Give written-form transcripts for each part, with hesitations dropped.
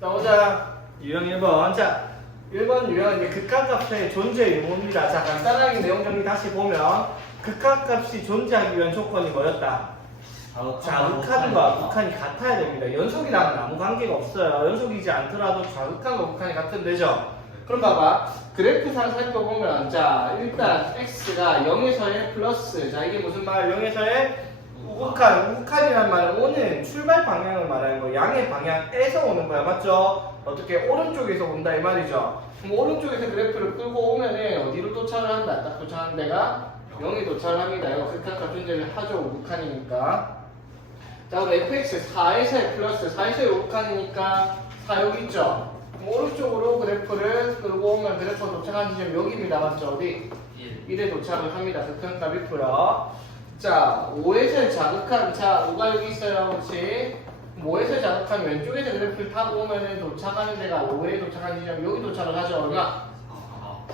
자, 보자. 유형 1번. 자, 1번 유형은 이제 극한값의 존재 유무입니다. 자, 간단하게 내용 정리 다시 보면 극한값이 존재하기 위한 조건이 뭐였다? 자극한과 극한이 같아야 됩니다. 연속이랑은 아무 관계가 없어요. 연속이지 않더라도 자극한과 극한이 같으면 되죠. 그럼 봐봐. 그래프상 살펴보면 자, 일단 x가 0에서 1 플러스 자, 이게 무슨 말? 0에서 1 우극한. 우극한이란 말은 오는 출발 방향을 말하는 거예요. 양의 방향에서 오는 거야. 맞죠? 어떻게? 오른쪽에서 온다 이 말이죠. 그럼 오른쪽에서 그래프를 끌고 오면은 어디로 도착을 한다? 딱 도착하는 데가 0에 도착을 합니다. 이거 극한값 존재를 하죠. 우극한이니까. 자, 그럼 fx 4에서 1 플러스 4에서 1 우극한이니까 4 여기 있죠? 그럼 오른쪽으로 그래프를 끌고 오면 그래프가 도착하는 지점 여기입니다. 맞죠? 어디? 1에 도착을 합니다. 극한값 1%요. 자, 5에서 자극한, 자, 5가 여기 있어요. 그렇지? 5에서 자극한 왼쪽에서 그래프를 타고 오면은 도착하는 데가 5에 도착하는 지점 여기 도착을 하죠. 얼마?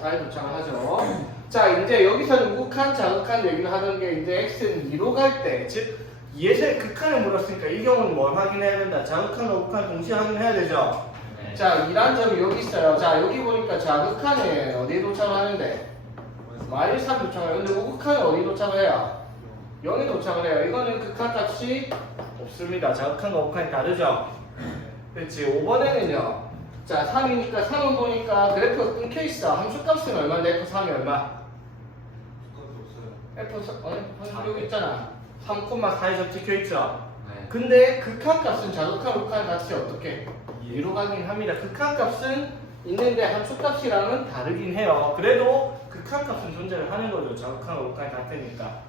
4에 도착을 하죠. 자, 이제 여기서는 우극한, 자극한 얘기를 하던 게 이제 x는 2로 갈 때, 즉 2에서 극한을 물었으니까 이 경우는 뭘 확인해야 된다? 자극한과 우극한 동시에 확인해야 되죠. 자, 2란 점이 여기 있어요. 자, 여기 보니까 자극한은 어디에 도착을 하는데? 마이너스 3 도착을 해요. 근데 우극한은 어디에 도착을 해요? 0에 도착을 해요. 이거는 극한값이 없습니다. 자극한과 우극한이 다르죠? 그렇지. 5번에는요. 자, 3이니까 3은 보니까 그래프가 끊겨있어. 함수값은 얼마인데? F3이 얼마? F3 여기 있잖아. 3,4에서 찍혀있죠? 근데 극한값은 자극한 우극한 같이 어떻게? 2로 가긴 합니다. 극한값은 있는데 함수값이랑은 다르긴 해요. 그래도 극한값은 존재를 하는 거죠. 자극한 우극한이 같으니까.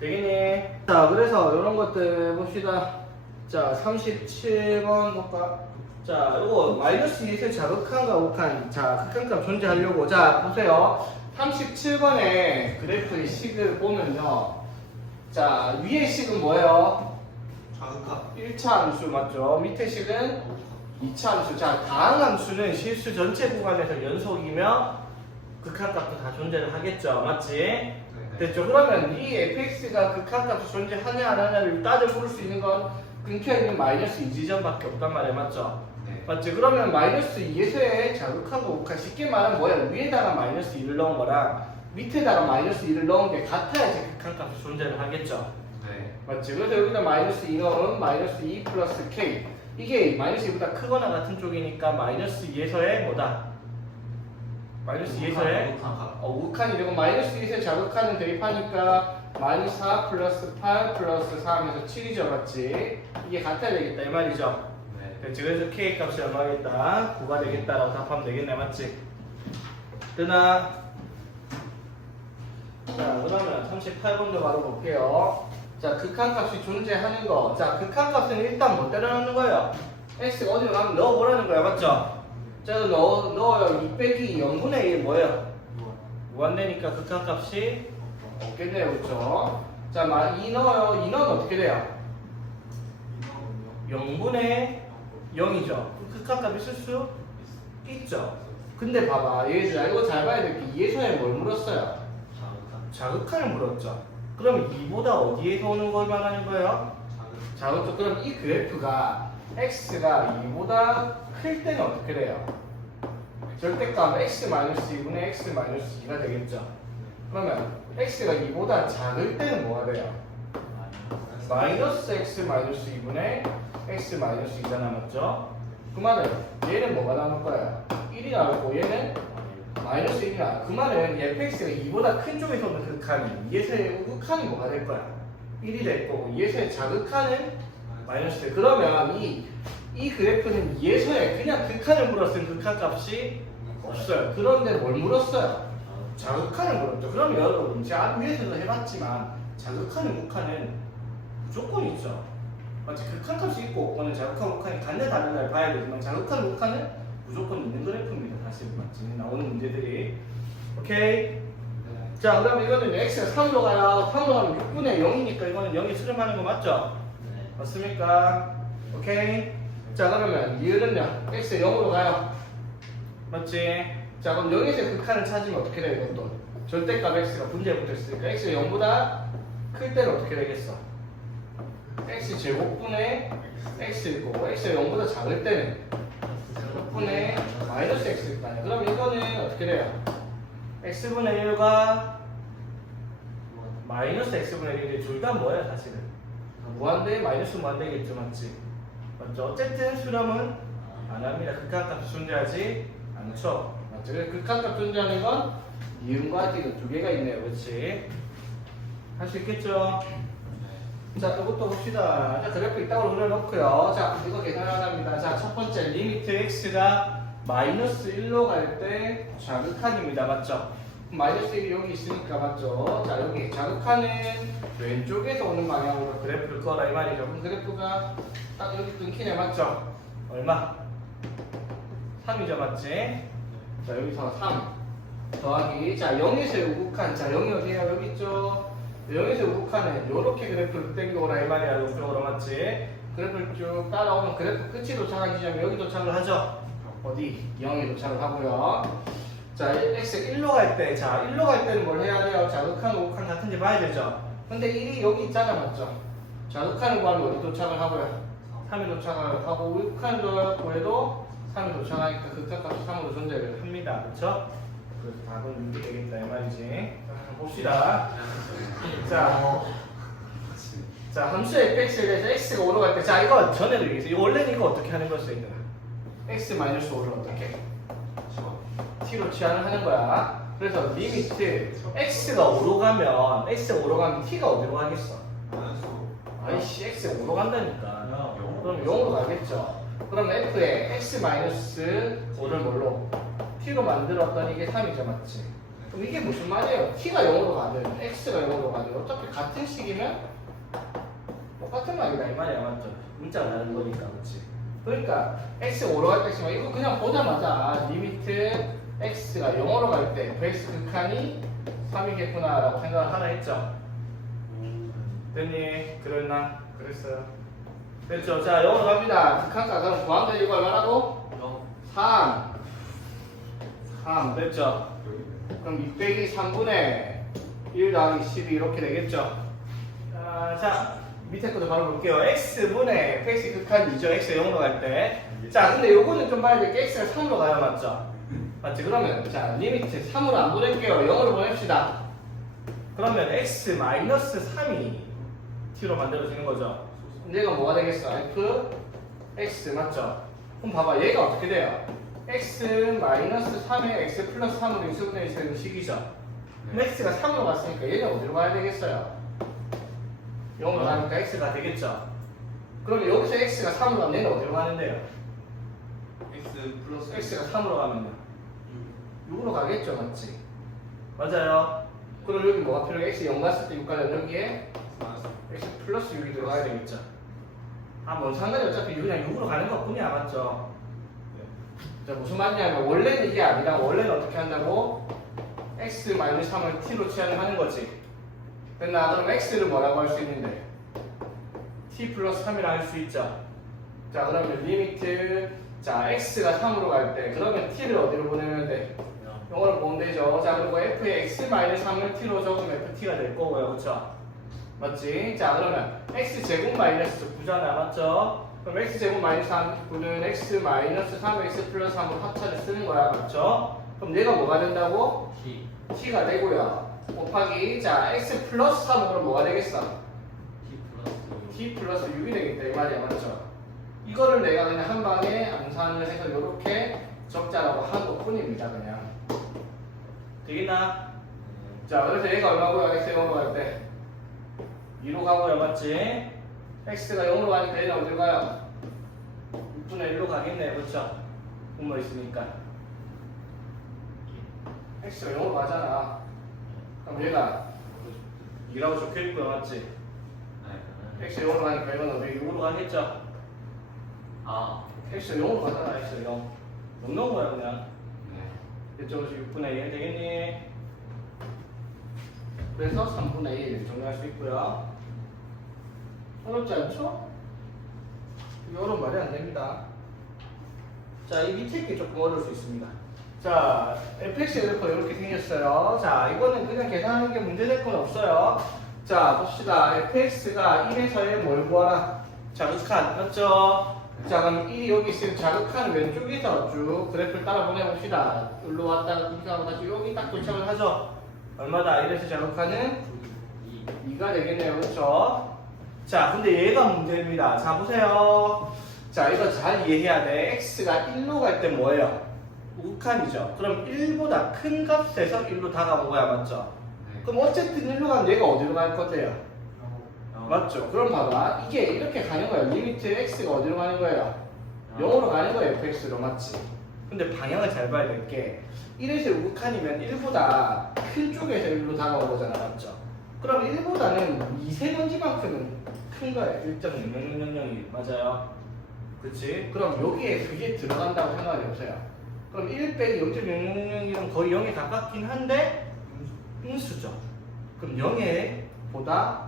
되겠니? 자, 그래서 이런 것들 봅시다. 자, 37번 볼까? 자, 요거 마이너스 2의 자극한과 우극한. 자, 극한값 존재하려고. 자, 보세요. 37번에 그래프의 식을 보면요. 자, 위의 식은 뭐예요? 자극합 1차 함수 맞죠? 밑에 식은 2차 함수. 자, 다항 함수는 실수 전체 구간에서 연속이며 극한값도 다 존재를 하겠죠. 맞지? 됐죠? 그러면 이 fx가 극한값이 존재하냐 안 하냐를 따져 물을 수 있는 건 끊겨있는 마이너스 2지점밖에 없단 말이에요. 맞죠? 네. 맞지? 그러면 마이너스 2에서의 자극한과 우극한 쉽게 말하면 뭐야? 위에다가 마이너스 2를 넣은 거랑 밑에다가 마이너스 2를 넣은 게 같아야지 극한값이 존재를 하겠죠? 네. 맞지? 그래서 여기다 마이너스 2 넣으면 마이너스 2 플러스 k 이게 마이너스 2보다 크거나 같은 쪽이니까 마이너스 2에서의 뭐다? 마이너스 2에서의 우극한이 되고 마이너스 2에서의 자극한은 대입하니까 마이너스 4 플러스 8 플러스 4 하면서 7이죠. 맞지? 이게 같아야 되겠다 이 말이죠. 네. 그래서 k 값이 얼마겠다? 9가 되겠다라고 답하면 되겠네. 맞지? 뜨나? 자, 그러면 38번도 바로 볼게요. 자, 극한값이 존재하는 거. 자, 극한값은 일단 뭐 때려넣는 거예요? x가 어디로 가면 넣어보라는 거야. 맞죠? 자, 넣어요. 2 빼기 0분의 1 뭐예요? 무한대니까 극한값이 없겠네요. 그쵸? 자, 2 넣어요. 2 넣으면 어떻게 돼요? 0분의 0이죠. 극한값 있을 수 있죠. 근데 봐봐. 얘들아, 이거 잘 봐야 될 게 2에서에 뭘 물었어요? 자극한을 물었죠. 그럼 2보다 어디에서 오는 걸 말하는 거예요? 자극. 그럼 이 그래프가 x가 2보다 클 때는 어떻게 돼요? 절대값 x-2분의 x-2가 되겠죠. 그러면 x가 2보다 작을 때는 뭐가 돼요? 마이너스 x-2분의 x-2가 남았죠. 그 말은 얘는 뭐가 남을 거예요? 1이 나오고 얘는 마이너스 1이 나와. 그 말은 fx가 2보다 큰 쪽에서 오는 극한이 2에서의 우극한이 뭐가 될 거야? 1이 될 거고 2에서의 자극한은 마이너스 1. 그러면 이 그래프는 2에서의 그냥 극한을 물었으면 극한값이 없어요. 그런데 뭘 물었어요? 자극한을 물었죠. 그러면 여러분 제가 위에서도 해봤지만 자극한은 우극한은 무조건 있죠. 마치 극한값이 있고 없고는 자극한 우극한이 같네 다르냐를 봐야 되지만 자극한 우극한은 무조건 있는 그래프입니다. 다시 맞지? 나오는 문제들이. 오케이? 자, 그럼 이거는 x가 3으로 가요. 3으로 가면 6분의 0이니까 이거는 0이 수렴하는 거 맞죠? 맞습니까? 오케이? 자, 그러면 이유는요? x가 0으로 가요. 맞지? 자, 그럼 0에서 극한을 찾으면 어떻게 돼요? 이것도 절대값 x가 분자에 붙어있으니까 x가 0보다 클 때는 어떻게 되겠어? x 제곱분의 x일 거고 x가 0보다 작을 때는 6분의 마이너스 x니까요. 그럼 이거는 어떻게 돼요? x분의 1과 마이너스 x분의 1인데 둘 다 뭐예요 사실은? 무한대 마이너스 무한대겠죠 맞지? 맞죠? 어쨌든 수렴은 안 합니다. 극한값이 존재하지 않죠. 맞죠? 그래서 극한값 존재하는 건 니은과 디귿 두 개가 있네요. 그렇지? 할 수 있겠죠? 자, 이것도 봅시다. 자, 그래프 이따구로 그려놓고요. 자, 이거 계산하랍니다. 자, 첫 번째 리미트 x가 마이너스 1로 갈 때 자극한입니다. 맞죠? 마이너스 1이 여기 있으니까 맞죠? 자, 여기 자극한은 왼쪽에서 오는 방향으로 그래프를 꺼라 이 말이죠. 그럼 그래프가 딱 여기 끊기네. 맞죠? 얼마? 3이죠. 맞지? 자, 여기서 3 더하기 자, 0에서 우극한 자, 0이 어디야? 여기 있죠? 0에서 우극한은 요렇게 그래프를 땡겨오라 이 말이야. 요쪽으로 맞지? 그래프를 쭉 따라오면 그래프 끝이 도착한 지점에 여기 도착을 하죠? 어디? 0에 도착을 하고요. 자, x 1로 갈 때, 자, 1로 갈 때는 뭘 해야 돼요? 자극한, 우극한 같은지 봐야 되죠? 근데 1이 여기 있잖아, 맞죠? 자극한을 구하면 어디 도착을 하고요? 3에 도착을 하고, 우극한을 구해도 3에 도착하니까 극한값이 3으로 존재를 합니다. 그쵸? 그래서 답은 6이 되겠다, 이 말이지. 자, 봅시다. 자, 함수의 fx에 대해서 x가 5로 갈 때, 자, 이거 전에도 얘기했어요. 원래는 이거 어떻게 하는 걸 써있나? x-5를 어떻게? t로 치환을 하는 거야. 그래서 리미트 x가 5로 가면 t가 어디로 가겠어? 아이씨 x가 5로 간다니까. 그럼 0으로 가겠죠. 그럼 f에 x-5를 뭘로? t로 만들었더니 이게 3이죠. 맞지? 그럼 이게 무슨 말이에요? t가 0으로 가든 x가 0으로 가든 어차피 같은 식이면 똑같은 말이다 이 말이야. 맞죠? 문자가 다른 거니까. 그렇지? 그러니까 x 5로 갈 때 있으면 이거 그냥 보자마자 리미트 x가 0으로 갈 때 fx 극한이 3이겠구나 라고 생각을 하나 했죠. 됐니? 그랬나? 그랬어요. 됐죠? 자, 0으로 갑니다. 극한가 그럼 구한대 이거 얼마라고? 3 됐죠? 그럼 6 빼기 3분의 1 더하기 12 이렇게 되겠죠? 자, 밑에 것도 바로 볼게요. x분의 fx 극한 2죠. x가 0으로 갈 때. 자, 근데 요거는 좀 봐야 될 게 x가 3으로 가요. 맞죠? 맞지? 그러면 자, 리미트 3으로 안 보낼게요. 0으로 보냅시다. 그러면 x-3이 t로 만들어지는 거죠. 얘가 뭐가 되겠어? f x 맞죠? 그럼 봐봐. 얘가 어떻게 돼요? x-3에 x 플러스 3으로 인수분해 있는 식이죠. 그럼 x가 3으로 갔으니까 얘는 어디로 가야 되겠어요? 0으로 가니까 x가 되겠죠. 그럼 여기서 x가 3으로 가면 얘는 어디로 가는데요? x가 3으로 가면요 6으로 가겠죠. 맞지? 맞아요. 그럼 여기 뭐가 필요해? x 0 갔을 때 6 가면 여기에 x 플러스 6이 들어가야 되겠죠. 뭔 상관이 어차피 그냥 6으로 가는 것 뿐이야. 맞죠? 자, 무슨 말이냐면 원래는 이게 아니라 원래는 어떻게 한다고? x-3을 t로 치환을 하는 거지. 됐나? 그럼 x를 뭐라고 할 수 있는데? t 플러스 3이라 할 수 있죠. 자, 그러면 리미트 자, x가 3으로 갈 때 그러면 t를 어디로 보내면 돼? 0으로 보면 되죠. 자, 그리고 f의 x-3을 t로 적으면 ft가 될 거고요. 그쵸? 맞지? 자, 그러면 x제곱 마이너스 9잖아. 맞죠? 그럼 x제곱 마이너스 9는 x-3을 x 플러스 3으로 합차를 쓰는 거야. 맞죠? 그럼 얘가 뭐가 된다고? t가 되고요. 곱하기 자, x 플러스 3으로 뭐가 되겠어? t 플러스 6이 되겠다. 이 말이야. 맞죠? 이거를 내가 그냥 한 방에 암산을 해서 이렇게 적자라고 한 것 뿐입니다. 그냥. 되겠나? 자, 그래서 얘가 얼마고요? x가 0으로 갈 때? 2로 가고요. 맞지? x가 0으로 가니까 얘는 어디로 가요? 6분의 1로 가겠네. 그렇죠? 분모 있으니까. x가 0으로 가잖아. 그럼 얘가 2라고 적혀있고요. 맞지? x가 0으로 가니까 얘는 어디 6으로 가겠죠? x가 0으로 가잖아. x가 0. 못 넣은 거야 그냥. 이쪽으로 6분의 1 되겠니? 그래서 3분의 1 정리할 수 있고요. 어렵지 않죠? 이게 어려운 말이 안 됩니다. 자, 이 밑에 게 조금 어려울 수 있습니다. 자, fx 그래프가 이렇게 생겼어요. 자, 이거는 그냥 계산하는 게 문제될 건 없어요. 자, 봅시다. fx가 1에서의 뭘 구하라? 자극한 맞죠? 자 그럼 1이 여기 있으면 자극한 왼쪽에서 쭉 그래프를 따라 보내봅시다. 여기로 왔다가 이렇게 다시 여기 딱 도착을 하죠. 얼마다? 이래서 자극하는 2가 되겠네요. 그렇죠? 자 근데 얘가 문제입니다. 자 보세요. 자 이거 잘 이해해야 돼. x가 1로 갈 때 뭐예요? 우극한이죠. 그럼 1보다 큰 값에서 1로 다가온 거야. 맞죠? 그럼 어쨌든 1로 가면 얘가 어디로 갈 거예요? 맞죠? 그럼 봐봐. 이게 이렇게 가는 거야. 리미트 x가 어디로 가는 거예요? 0으로 가는 거예요. fx로. 맞지? 근데 방향을 잘 봐야 될 게 1에서 우극한이면 1보다 큰 쪽에서 1로 다가온 거잖아. 맞죠? 그럼 1보다는 미세먼지만큼은 큰 거예요. 1.0000이 맞아요? 그치? 그럼 여기에 그게 들어간다고 생각이 없어요. 그럼 1 빼기 0.000이면 거의 0에 가깝긴 한데 음수죠. 그럼 0에 보다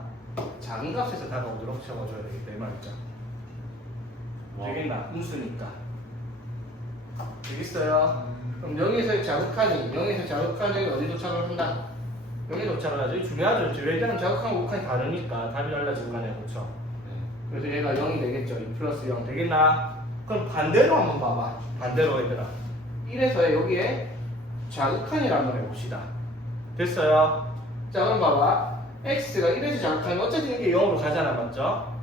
작은 값에서 다가오도록 적어줘야 되겠다 이 말이죠. 되겠나? 음수니까. 되겠어요? 그럼 0에서 자극한이 어디 도착을 한다? 0에 도착을 하죠. 중요하죠. 왜냐면 자극한 우극한이 다르니까 답이 달라지고 가네요. 그렇죠? 그래서 얘가 0이 되겠죠. 2 플러스 0 되겠나? 그럼 반대로 한번 봐봐. 반대로 얘들아. 1에서 여기에 자극한이란 걸 해봅시다. 됐어요? 자 그럼 봐봐. x가 1에서 자극하면 어쨌든 이게 0으로 가잖아. 맞죠?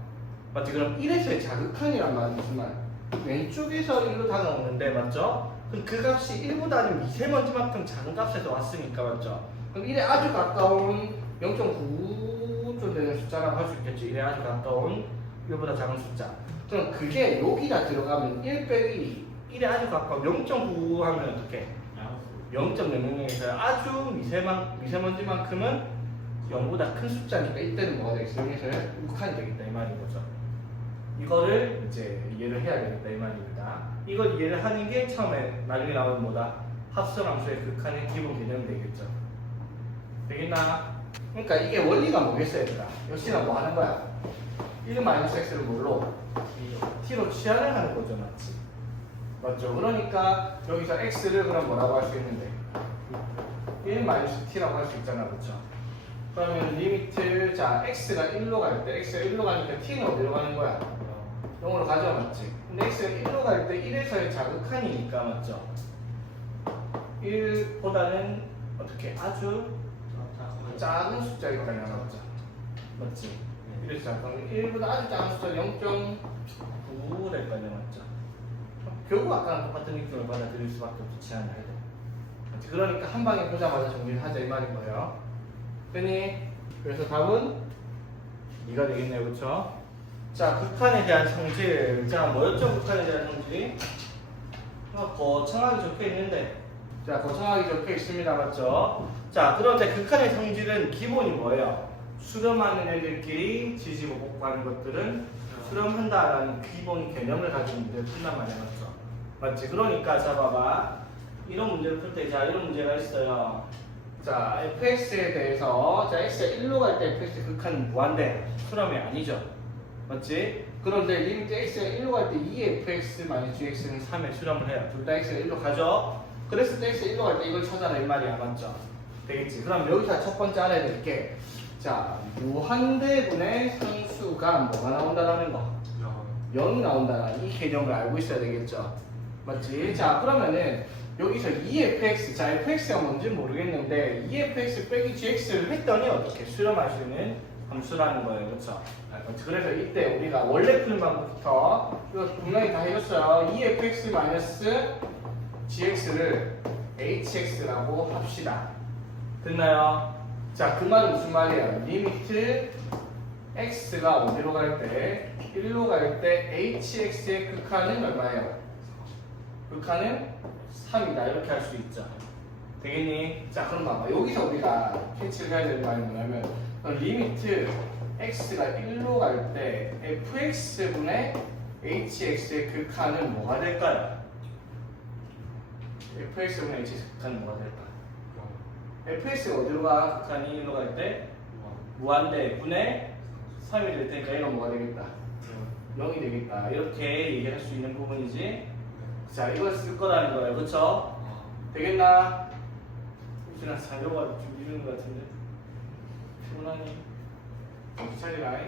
맞지? 그럼 1에서의 자극한이란 말은 무슨 말? 왼쪽에서 1로 다가오는데 맞죠? 그럼 그 값이 1보다는 미세먼지만큼 작은 값에서 왔으니까 맞죠? 그럼 1에 아주 가까운 0.9좀 되는 숫자라고 할 수 있겠지. 1에 아주 가까운 1보다 작은 숫자. 그럼 그게 여기다 들어가면 1 빼기 1에 아주 가까운 0.9 하면 어떻게? 0.00에서 아주 미세먼지만큼은 0보다 큰 숫자니까 이때는 뭐가 되겠어? 0에서 우극한이 되겠다 이 말인 거죠. 이거를 이제 이해를 해야 되겠다 이 말입니다. 이걸 이해를 하는 게 처음에 나중에 나오는 뭐다? 합성함수의 극한의 기본 개념이 되겠죠. 되겠나? 그러니까 이게 원리가 뭐겠어요 얘들아? 역시나 뭐 하는 거야? 1-x를 뭘로? t로 치환을 하는 거죠. 맞지? 맞죠? 그러니까 여기서 x를 그럼 뭐라고 할 수 있는데? 1-t라고 할 수 있잖아. 그렇죠? 그러면 리미트 자 x가 1로 갈 때 x가 1로 가니까 t는 어디로 가는 거야? 0으로 가죠. 맞지? 근데 x가 1로 갈 때 1에서의 자극한이니까 맞죠? 1보다는 어떻게 아주 작은 숫자니까 맞죠? 맞지? 1에서 자극한 1보다 아주 작은 숫자 0.9랄 거냐 맞죠? 결국 아까랑 똑같은 느낌을 받아들일 수밖에 없지 않아요. 맞지? 그러니까 한 방에 보자마자 정리를 하자 이 말인 거예요. 됐니? 그래서 답은 2가 되겠네요. 그쵸? 자, 극한에 대한 성질. 자, 뭐였죠? 극한에 대한 성질이? 거창하게 적혀 있는데. 자, 거창하게 적혀 있습니다. 맞죠? 자, 그런데 극한의 성질은 기본이 뭐예요? 수렴하는 애들끼리 지지고 복구하는 것들은 수렴한다라는 기본 개념을 가지고 문제를 푼단 말이야. 맞죠? 맞지? 그러니까, 자, 봐봐. 이런 문제를 풀 때, 자, 이런 문제가 있어요. 자, fx에 대해서 자, x가 1로 갈 때 fx 극한은 무한대. 수렴이 아니죠. 맞지? 그런데 리미트 x가 1로 갈 때 2fx-gx는 3에 수렴을 해요. 둘 다 x가 1로 가죠? 그랬을 때 x가 1로 갈 때 이걸 찾아라 이 말이야. 맞죠? 되겠지? 그럼 여기서 첫 번째 알아야 될 게 자, 무한대분의 상수가 뭐가 나온다라는 거? 0이 나온다라는 이 개념을 알고 있어야 되겠죠? 맞지? 자, 그러면은 여기서 2fx, 자 fx가 뭔지는 모르겠는데 2fx 빼기 gx를 했더니 어떻게 수렴할 수 있는 함수라는 거예요. 그렇죠? 그래서 이때 우리가 원래 푸는 방법부터 이거 분명히 다 해줬어요. 2fx-gx를 hx라고 합시다. 됐나요? 자, 그 말은 무슨 말이에요? 리미트 x가 어디로 갈 때? 1로 갈 때 hx의 극한은 얼마예요? 극한은 3이다 이렇게 할 수 있죠. 되겠니? 자 그럼 봐봐. 여기서 우리가 캐치를 해야 되는 말이 뭐냐면 리미트 x가 1로 갈 때 fx분의 hx의 극한은 뭐가 될까요? fx분의 hx의 극한은 뭐가 될까요? fx가 어디로 가? 극한이 1로 갈 때 무한대 분의 3이 될 테니까 이건 뭐가 되겠다? 0이 되겠다. 이렇게 얘기할 수 있는 부분이지. 자, 이걸 쓸 거라는 거예요. 그쵸? 되겠나? 혹시나 자료가 좀 이르는 것 같은데? 피곤하니? 정신 차리라.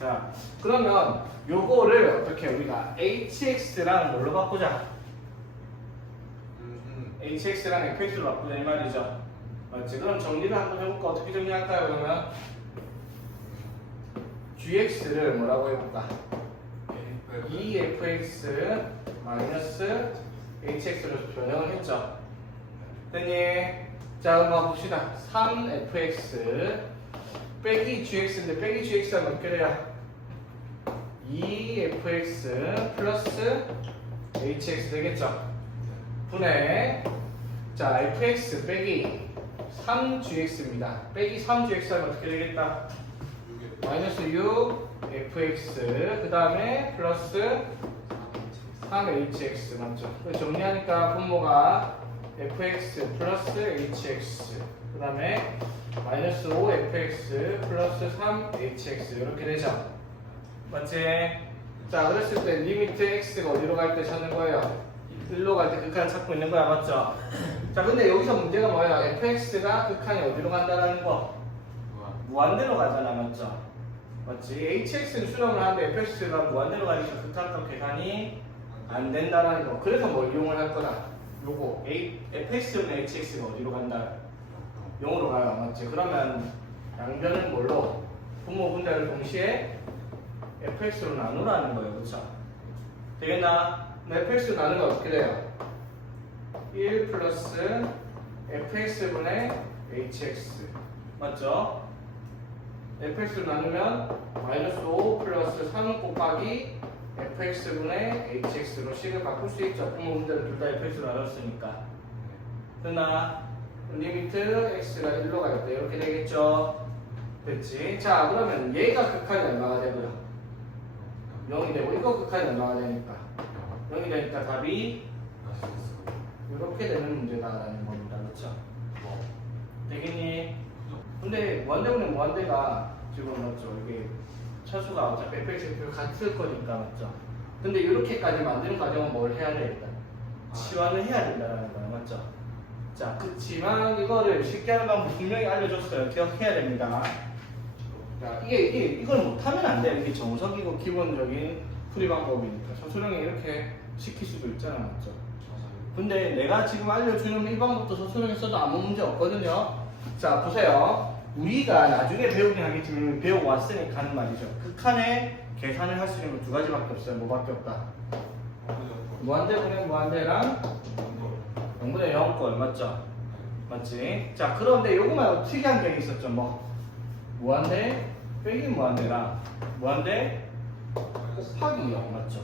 자, 그러면 요거를 어떻게 우리가 hx랑 뭘로 바꾸자? hx랑 fx로 바꾸자 이 말이죠. 맞지? 그럼 정리를 한번 해볼까? 어떻게 정리할까요? 그러면 gx를 뭐라고 해볼까? 2fx 마이너스 hx로 변형을 했죠. 됐니? 자, 그럼 봅시다. 3fx 빼기 gx인데 빼기 gx 하면 어떻게 돼요? 2fx 플러스 hx 되겠죠? 분해. 자, fx 빼기 3gx입니다. 빼기 3gx 하면 어떻게 되겠다? 마이너스 6fx 그 다음에 플러스 3hx 맞죠? 정리하니까 분모가 fx 플러스 hx 그 다음에 마이너스 5fx 플러스 3hx 이렇게 되죠? 맞지? 자, 그랬을 때 리미트 x가 어디로 갈 때 찾는 거예요? 1로 갈 때 극한을 찾고 있는 거야, 맞죠? 자, 근데 여기서 문제가 뭐야? fx가 극한이 어디로 간다라는 거? 무한대로 가잖아, 맞죠? 맞지? hx는 수렴을 하는데 fx가 무한대로 가니까 극한값 계산이 안 된다라는 거. 그래서 뭘 이용을 할 거다? 요거 fx분의 hx가 어디로 간다? 0으로 가요, 맞지? 그러면 양변은 뭘로? 분모 분자를 동시에 fx로 나누라는 거예요, 그쵸? 되겠나? fx로 나누면 어떻게 돼요? 1 플러스 fx분의 hx 맞죠? fx로 나누면 마이너스 5 플러스 3 곱하기 fx분의 hx로 식을 바꿀 수 있죠. 분모 분자를 둘 다 fx로 나눴으니까. 됐나? 리미트 x가 1로 갈 때 이렇게 되겠죠? 됐지? 자, 그러면 얘가 극한이 얼마가 되고요? 0이 되고 이거 극한이 얼마가 되니까? 0이 되니까 답이 이렇게 되는 문제다라는 겁니다. 그렇죠? 되겠니? 근데 무한대분의 무한대가 지금 맞죠? 이게 차수가 어차피 fx 같을 거니까 맞죠? 근데 이렇게까지 만드는 과정은 뭘 해야 돼? 일단 치환을 해야 된다는 거야. 맞죠? 자, 그치만 이거를 쉽게 하는 방법 분명히 알려줬어요. 기억해야 됩니다. 자, 이걸 못하면 안 돼요. 이게 정석이고 기본적인 풀이 방법이니까. 서술형에 이렇게 시킬 수도 있잖아. 맞죠? 근데 내가 지금 알려주는 이 방법도 서술형에 써도 아무 문제 없거든요. 자, 보세요. 우리가 나중에 배우긴 하겠지만 배우고 왔으니까 하는 말이죠. 극한의 계산을 할 수 있는 건 두 가지밖에 없어요. 뭐밖에 없다? 무한대분의 무한대랑 0분의 0꼴 맞죠? 맞지? 자, 그런데 요거만 특이한 게 있었죠. 뭐 무한대 빼기 무한대랑 무한대 곱하기 0 맞죠?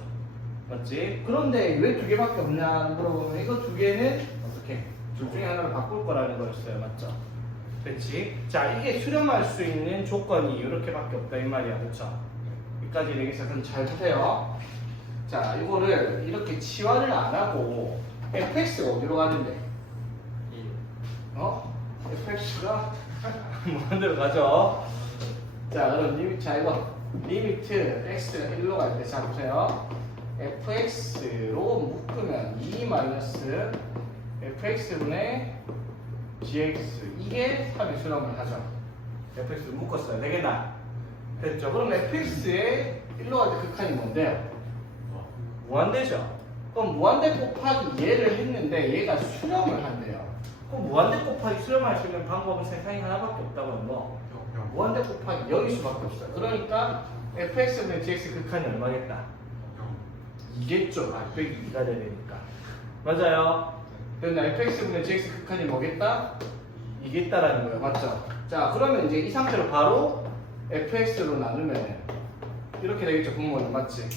맞지? 그런데 왜 두 개밖에 없냐 물어보면 이거 두 개는 어떻게? 둘 중에 하나를 바꿀 거라는 거였어요. 맞죠? 그렇지? 자, 이게 수렴할 수 있는 조건이 이렇게밖에 없다 이 말이야. 그렇죠? 여기까지 되겠어. 그럼 잘 보세요. 자, 이거를 이렇게 치환을 안 하고 fx가 어디로 가는데? fx가 무한대로 가죠. 자, 그럼 리미트 x가 1로 갈 때, 자 보세요. fx로 묶으면 2 마이너스 fx분의 gx 이게 3의 수렴을 하죠. fx를 묶었어요. 되겠나? 됐죠? 그럼 fx에 1로 갈 때 극한이 뭔데요? 무한대죠. 그럼 무한대 곱하기 얘를 했는데 얘가 수렴을 한대요. 그럼 무한대 곱하기 수렴할 수 있는 방법은 세상에 하나밖에 없다고요. 뭐? 무한대 곱하기 0일 수밖에 없어요. 그러니까 fx분의 gx 극한이 얼마겠다? 2겠죠. 빼기 2가 되니까. 맞아요. 그러면 fx분의 gx 극한이 뭐겠다? 2겠다라는 거예요. 맞죠? 자, 그러면 이제 이 상태로 바로 fx로 나누면 이렇게 되겠죠. 분모는 맞지?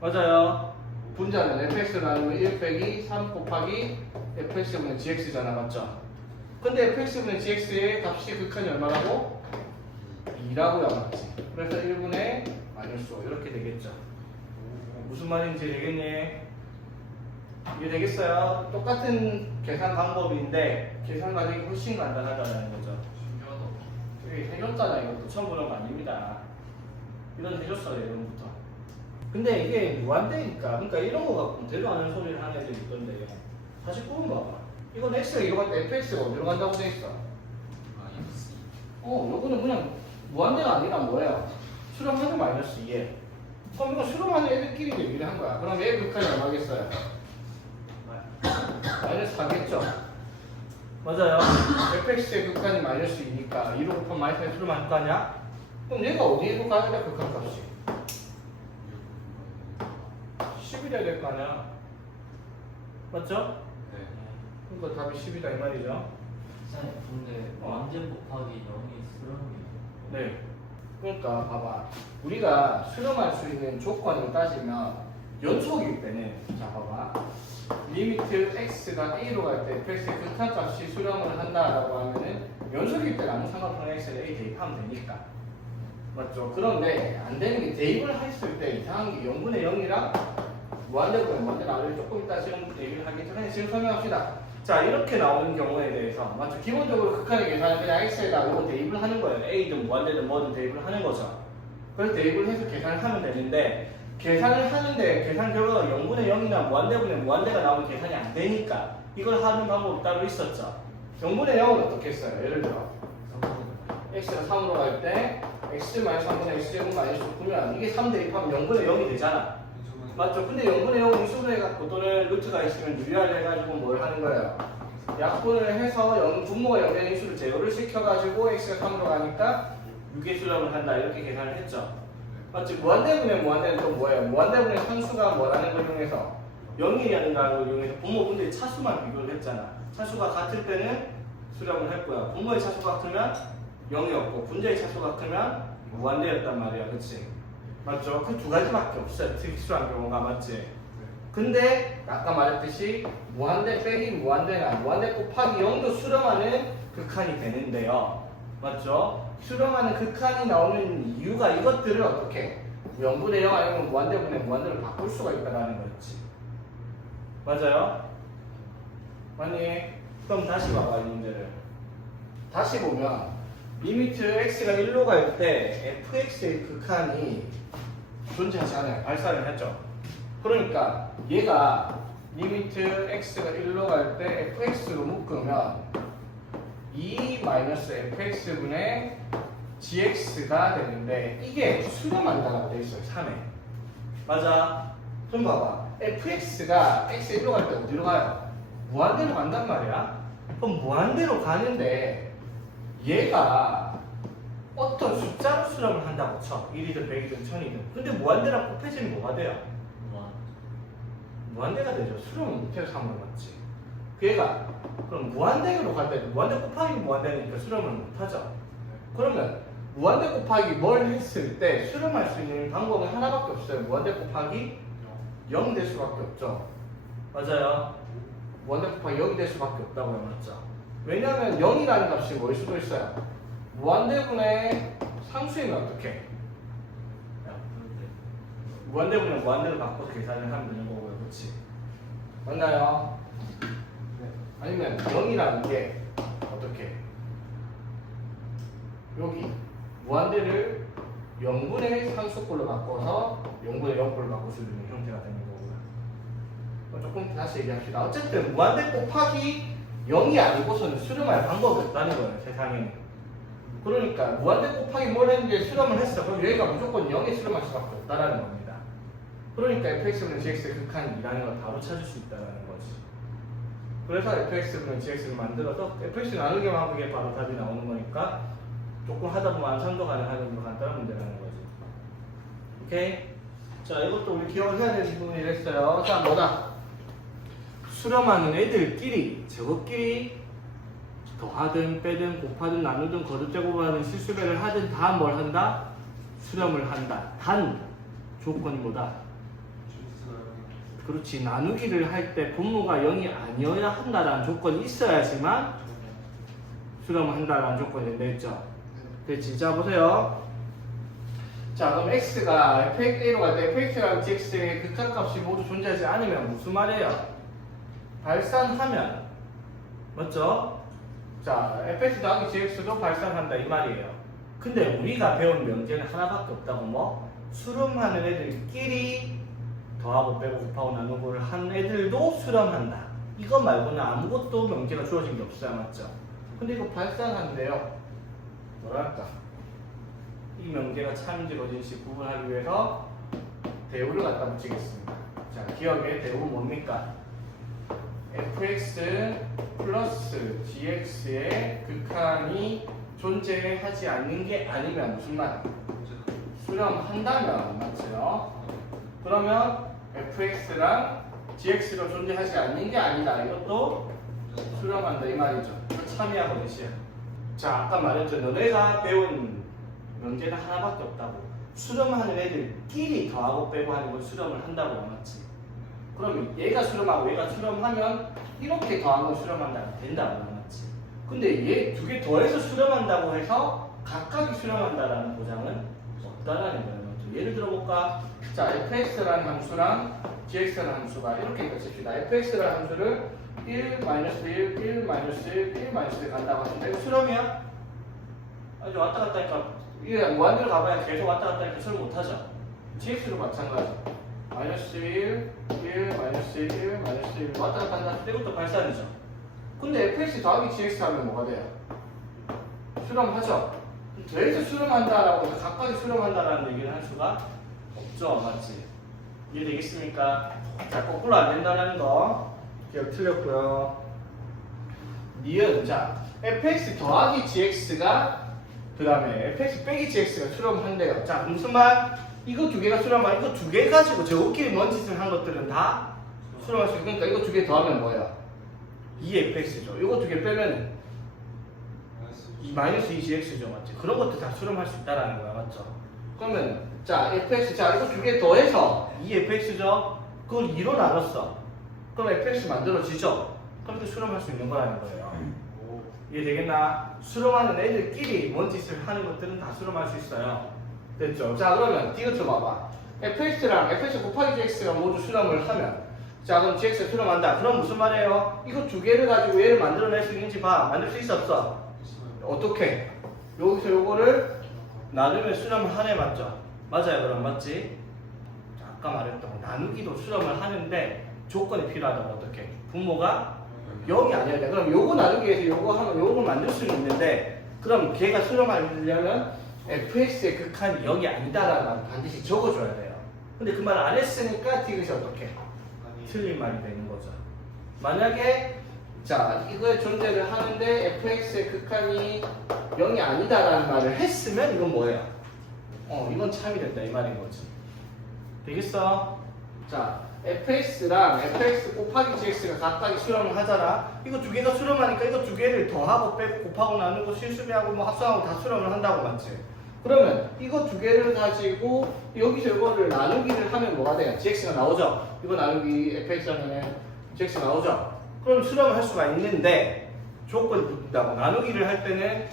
맞아요. 분자는 fx로 나누면 1 빼기 3 곱하기 fx분의 gx잖아. 맞죠? 근데 fx분의 gx의 값이 극한이 얼마라고? 2라고요. 맞지? 그래서 1분의 마이너스 5 이렇게 되겠죠. 무슨 말인지 되겠니? 이게 되겠어요? 똑같은 계산 방법인데 계산 과정이 훨씬 간단하다는 거죠. 여기 해줬잖아. 이것도 처음 보는 거 아닙니다. 이런 해줬어요. 이런부터. 근데 이게 무한대니까 그러니까 이런 거 갖고 되도 않은 소리를 하는 애들이 있던데 사실 꼽은 봐봐. 이건 x가 이거 갈 때 fx가 어디로 간다고 돼 있어? 요거는 그냥 무한대가 아니라 뭐예요? 수렴하는 마이너스 2에. 그럼 이거 수렴하는 애들끼리 얘기를 한 거야. 그럼 얘 극한이 얼마겠어요? 마이너스 4겠죠? 맞아요. fx의 극한이 마이너스 2니까 2로 곱하면 마이너스 1 수렴할 거 아니야? 그럼 얘가 어디로 가야 돼? 극한 값이 10이라 될 거 아니야? 맞죠? 네. 그러니까 답이 10이다 이 말이죠. 선생님 근데 완전 곱하기 0이 수렴이죠. 네. 그러니까 봐봐. 우리가 수렴할 수 있는 조건을 따지면 연속일 때는 자 봐봐. 리미트 x가 a로 갈 때 fx의 극한값이 수렴을 한다라고 하면은 연속일 때는 아무 상관없는 x를 a 대입하면 되니까. 맞죠? 그런데 안 되는 게 대입을 했을 때 이상한 게 0분의 0이랑 무한대분의 무한대 나를 조금 이따 지금 대입을 하기 전에 지금 설명합시다. 자 이렇게 나오는 경우에 대해서 맞죠? 기본적으로 극한의 계산은 그냥 x에다 이거 대입을 하는 거예요. a든 무한대든 뭐든 대입을 하는 거죠. 그래서 대입을 해서 계산을 하면 되는데 계산을 하는데 계산 결과가 0분의 0이나 무한대분의 무한대가 나오면 계산이 안 되니까 이걸 하는 방법이 따로 있었죠. 0분의 0은 어떻게 했어요? 예를 들어 x가 3으로 갈 때 x-3분의 x제곱 마이너스 9면 이게 3 대입하면 0분의 0이 되잖아. 맞죠? 근데 0분의 0을 인수분해 해갖고 또는 루트가 있으면 유리화를 해가지고 뭘 하는 거예요? 약분을 해서 분모가 0된 인수를 제거를 시켜가지고 x가 3으로 가니까 6의 수렴을 한다 이렇게 계산을 했죠. 맞지? 무한대분의 무한대는 또 뭐예요? 무한대분의 상수가 뭐라는 걸 이용해서 0이라는 걸 이용해서 분모분들의 차수만 비교를 했잖아. 차수가 같을 때는 수렴을 했고요. 분모의 차수가 같으면 0이었고 분자의 차수가 같으면 무한대였단 말이야. 그치? 맞죠? 그 두 가지밖에 없어요. 특수한 경우가 맞지? 근데 아까 말했듯이 무한대 빼기 무한대나 무한대 곱하기 0도 수렴하는 극한이 되는데요. 맞죠? 수렴하는 극한이 나오는 이유가 이것들을 어떻게 0분의 0 아니면 무한대분의 무한대를 바꿀 수가 있다는 거였지. 맞아요? 맞니? 그럼 다시 봐봐 이 문제를. 다시 보면 리미트 x가 1로 갈 때 fx의 극한이 존재하지 않아요. 발산을 했죠. 그러니까 얘가 리미트 x가 1로 갈 때 fx로 묶으면 2-fx분의 gx가 되는데 이게 수렴한다라고 되어 있어요. 3에. 맞아. 좀 봐봐. fx가 x 1로 갈 때 어디로 가요? 무한대로 간단 말이야. 그럼 무한대로 가는데 얘가 어떤 숫자로 수렴을 한다고 쳐. 1이든 100이든 1000이든. 근데 무한대랑 곱해지면 뭐가 돼요? 무한대가 되죠. 수렴은 못해서 3으로 맞지. 얘가 그럼 무한대로 갈 때 무한대 곱하기 무한대니까 수렴을 못하죠. 그러면 무한대 곱하기 뭘 했을 때 수렴할 수 있는 방법은 하나밖에 없어요. 무한대 곱하기 0 될 수밖에 없죠. 맞아요. 무한대 곱하기 0이 될 수밖에 없다고요. 맞죠? 왜냐하면 0이라는 값이 뭐일 수도 있어요. 무한대분의 상수이면 어떻게? 무한대분의 무한대를 바꿔서 계산을 하면 되는 거고요. 그렇지? 맞나요? 아니면 0이라는 게 어떻게? 여기 무한대를 0분의 상수꼴로 바꿔서 0분의 0꼴로 바꿀 수 있는 형태가 되는 거고요. 조금 다시 얘기합시다. 어쨌든 무한대 곱하기 0이 아니고서는 수렴할 방법이 없다는 거예요. 세상에. 그러니까 무한대 곱하기 뭘 했는데 수렴을 했어. 그럼 여기가 무조건 0에 수렴할 수밖에 없다는 겁니다. 그러니까 fx분의 gx의 극한이 2라는 걸 바로 찾을 수 있다는 거지. 그래서 fx분의 gx를 만들어서 fx 나누기만 하면 그게 바로 답이 나오는 거니까 조금 하다 보면 완성도 가능한 간단한 문제라는 거지. 오케이? 자, 이것도 우리 기억을 해야 되는 부분이 됐어요. 자, 뭐다? 수렴하는 애들끼리, 저것끼리 더하든 빼든 곱하든 나누든 거듭제곱하든 실수배를 하든 다 뭘 한다? 수렴을 한다. 단 조건이 뭐다? 그렇지. 나누기를 할 때 분모가 0이 아니어야 한다라는 조건이 있어야지만 수렴을 한다라는 조건이 됐죠. 됐지? 자, 보세요. 자, 그럼 x가 fxa로 갈 때 fx랑 gx의 극한값이 모두 존재하지 않으면 무슨 말이에요? 발산하면 맞죠? 자, fx 더하기 gx도 발산한다 이 말이에요. 근데 우리가 배운 명제는 하나밖에 없다고 뭐? 수렴하는 애들끼리 더하고 빼고 곱하고 나누고를 한 애들도 수렴한다. 이거 말고는 아무것도 명제가 주어진 게 없어요. 맞죠? 근데 이거 발산한대요. 뭐랄까? 이 명제가 참인지 거짓인지 구분하기 위해서 대우를 갖다 붙이겠습니다. 자, 기억의 대우 뭡니까? fx 플러스 gx의 극한이 존재하지 않는 게 아니면 무슨 말? 수렴한다면 맞죠? 그러면 fx랑 gx가 존재하지 않는 게 아니다. 이것도 수렴한다 이 말이죠. 참이하고 대시야. 자, 아까 말했죠. 너네가 배운 명제는 하나밖에 없다고. 수렴하는 애들끼리 더하고 빼고 하는 걸 수렴을 한다고 맞지? 그러면 얘가 수렴하고 얘가 수렴하면 이렇게 더하고 수렴한다면 된다고 맞지? 근데 얘 두 개 더해서 수렴한다고 해서 각각이 수렴한다라는 보장은 없다라는 거예요. 맞죠? 예를 들어볼까? 자, fx라는 함수랑 gx라는 함수가 이렇게 씁시다. fx라는 함수를 1, -1, 1, -1, 1, -1 간다고 하시면 이거 수렴이야? 아니 왔다 갔다 하니까 이게 무한대로 가봐야 계속 왔다 갔다 하니까 수렴 못하죠. gx도 마찬가지. -1, 1, -1, -1 왔다 갔다 한다. 이것도 발산이죠. 근데 fx 더하기 gx 하면 뭐가 돼요? 수렴하죠. 더해서 수렴한다라고 해서 각각이 수렴한다라는 얘기를 할 수가 없죠. 맞지? 이해되겠습니까? 자, 거꾸로 안 된다는 거 기억 틀렸고요. 니은 자 fx 더하기 gx가 그 다음에 fx 빼기 gx가 수렴한대요. 자, 무슨 말? 이거 두 개가 수렴한 이거 두 개 가지고 저거끼리 뭔 짓을 한 것들은 다 수렴할 수 있으니까 이거 두 개 더하면 뭐야? 2fx죠. 이거 두 개 빼면 -2gx죠. 맞지? 그런 것도 다 수렴할 수 있다라는 거야. 맞죠? 그러면 자 fx 자 이거 두 개 더해서 2fx죠. 그걸 2로 나눴어. 그럼 fx 만들어지죠? 그럼 또 수렴할 수 있는 거라는 거예요. 이해되겠나? 수렴하는 애들끼리 뭔 짓을 하는 것들은 다 수렴할 수 있어요. 됐죠? 자 그러면 디귿 봐봐. fx랑 fx 곱하기 gx가 모두 수렴을 하면 자 그럼 gx가 수렴한다. 그럼 무슨 말이에요? 이거 두 개를 가지고 얘를 만들어낼 수 있는지 봐. 만들 수 있어 없어? 어떻게? 여기서 요거를 나누면 수렴을 하네. 맞죠? 맞아요. 그럼 맞지? 자, 아까 말했던 거 나누기도 수렴을 하는데 조건이 필요하다고. 어떻게? 분모가 0이 아니어야 돼. 그럼 요거 나누기 위해서 요거 하면 요걸 만들 수는 있는데 그럼 걔가 수렴하려면 fx의 극한이 0이 아니다라는 말 반드시 적어줘야 돼요. 근데 그 말을 안 했으니까 디귿이 어떻게? 틀린 말이 되는 거죠. 만약에 자 이거의 존재를 하는데 fx의 극한이 0이 아니다라는 말을 했으면 이건 뭐예요? 이건 참이 된다 이 말인 거지. 되겠어? 자 fx랑 fx 곱하기 gx가 각각이 수렴을 하잖아. 이거 두 개가 수렴하니까 이거 두 개를 더하고 빼고 곱하고 나누고 실수비하고 뭐 합성하고 다 수렴을 한다고 맞지? 그러면 이거 두 개를 가지고 여기서 이거를 나누기를 하면 뭐가 돼요? gx가 나오죠? 이거 나누기 fx 하면은 gx가 나오죠? 그럼 수렴을 할 수가 있는데 조건이 붙는다고. 나누기를 할 때는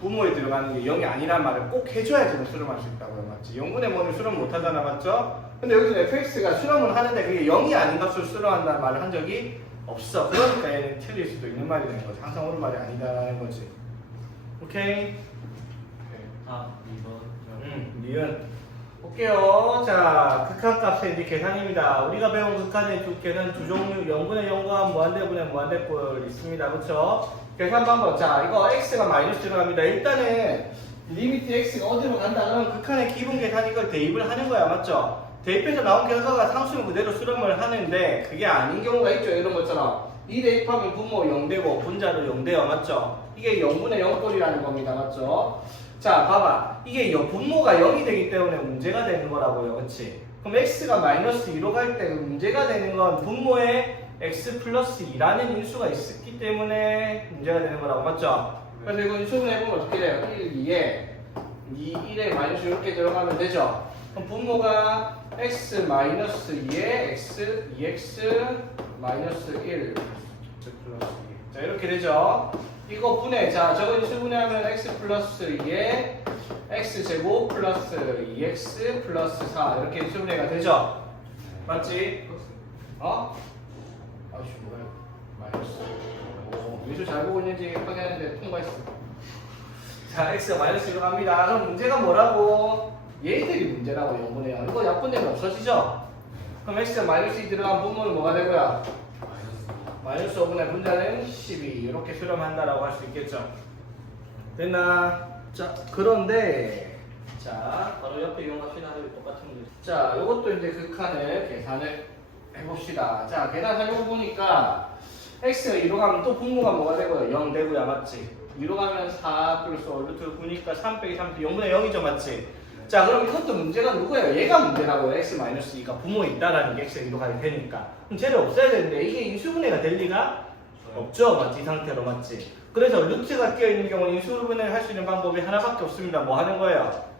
분모에 들어가는 게 0이 아니란 말을 꼭 해줘야지 수렴할 수 있다고요. 맞지? 0분의 뭐는 수렴 못하잖아. 맞죠? 근데 여기서 fx가 수렴을 하는데 그게 0이 아닌 값을 수렴한다는 말을 한 적이 없어. 그러니까 얘는 틀릴 수도 있는 말이 되는 거지. 항상 옳은 말이 아니다라는 거지. 오케이? 아, 2번. 니은. 볼게요. 자, 극한값의 이제 계산입니다. 우리가 배운 극한의 두 개는 두 종류, 0분의 0과 무한대분의 무한대꼴 있습니다. 그렇죠? 계산 방법. 자, 이거 x가 마이너스 들어갑니다. 일단은 리미트 x가 어디로 간다 그러면 극한의 기본 계산 이걸 대입을 하는 거야. 맞죠? 대입해서 나온 결과가 상수는 그대로 수렴을 하는데 그게 아닌 경우가 있죠. 이런 것처럼 이 대입하면 분모 0되고 분자도 0돼요. 맞죠? 이게 0분의 0꼴이라는 겁니다. 맞죠? 자, 봐봐. 이게 분모가 0이 되기 때문에 문제가 되는 거라고요. 그치? 그럼 x가 마이너스 2로 갈 때 문제가 되는 건 분모에 x 플러스 2라는 인수가 있었기 때문에 문제가 되는 거라고. 맞죠? 그래서 이거 인수분해해보면 어떻게 돼요? 1, 2에 2, 1에 마이너스 이렇게 들어가면 되죠? 그럼 분모가 x 마이너스 2에 x, 2x 마이너스 1 플러스 2. 자, 이렇게 되죠? 이거 분해. 자, 저거 인수분해하면 x 플러스 2에 x제곱 플러스 2x 플러스 4 이렇게 인수분해가 되죠? 맞지? 아이씨 뭐야 마이너스. 미술 잘 보고 있는지 확인하는데 통과했어. 자, x가 마이너스로 갑니다. 그럼 문제가 뭐라고? 얘들이 문제라고. 0분의 0 이거 약분되면 없어지죠? 그럼 x가 마이너스 2 들어간 분모는 뭐가 되고요? 마이너스 5분의 분자는 12 이렇게 수렴한다라고 할 수 있겠죠. 됐나? 자, 그런데 자, 바로 옆에 이용합시다. 똑같은 거. 자, 요것도 이제 극한을 계산을 해봅시다. 자, 계산하려고 보니까 x가 2로 가면 또 분모가 뭐가 되고요? 0 되고요, 맞지? 2로 가면 4 플러스 루트 9니까 3 빼기 3 0분의 0이죠, 맞지? 자, 그럼 이것도 문제가 누구예요? 얘가 문제라고요. x-2가 분모에 있다라는 게 x가 2로 가게 되니까. 그럼 쟤를 없애야 되는데 이게 인수분해가 될 리가 없죠, 맞지? 이 상태로, 맞지? 그래서 루트가 끼어있는 경우는 인수분해를 할 수 있는 방법이 하나밖에 없습니다. 뭐 하는 거예요?